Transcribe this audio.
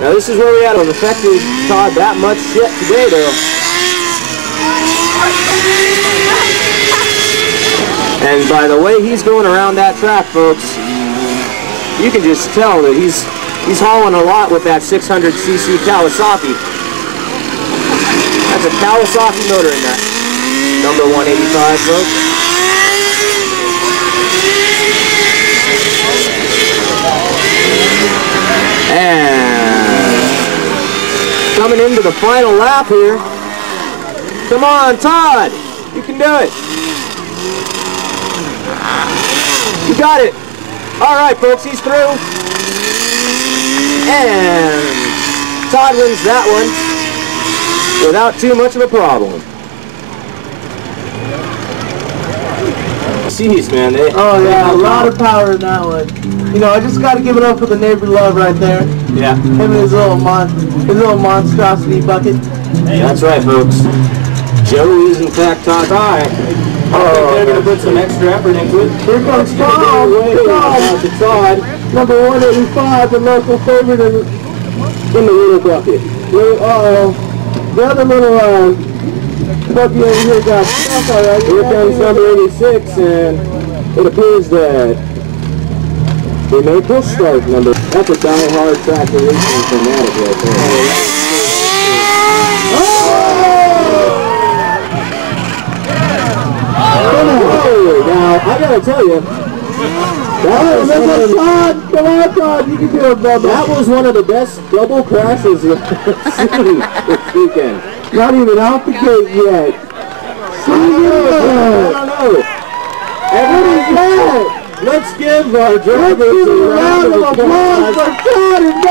Now this is where we had affected Todd that much shit today, though. And by the way he's going around that track, folks, you can just tell that he's hauling a lot with that 600cc Kawasaki. That's a Kawasaki motor in that. Number 185, folks. And coming into the final lap here. Come on, Todd. You can do it. You got it. All right, folks, he's through. And Todd wins that one without too much of a problem. Jeez, man. Oh, yeah, a lot of power in that one. You know, I just got to give it up for the neighbor love right there. Yeah. Him and his little monstrosity bucket. That's right, folks. Joey is in fact Todd's eye. I think they're going to put some extra effort into it. Here comes Todd. Todd. Number 185, the local favorite in the little bucket. Uh-oh. The other little bucket over here got stuck already. Here comes number 86, and it appears that they may push start number. That's a die-hard tractor racing fanatic right there. Now, I gotta tell you, Come on, Todd, you can do it, Bubba. that was one of the best double crashes you've seen this weekend. Not even out the gate yet. I don't know. And what is that? Let's give our drivers a round of applause for Todd and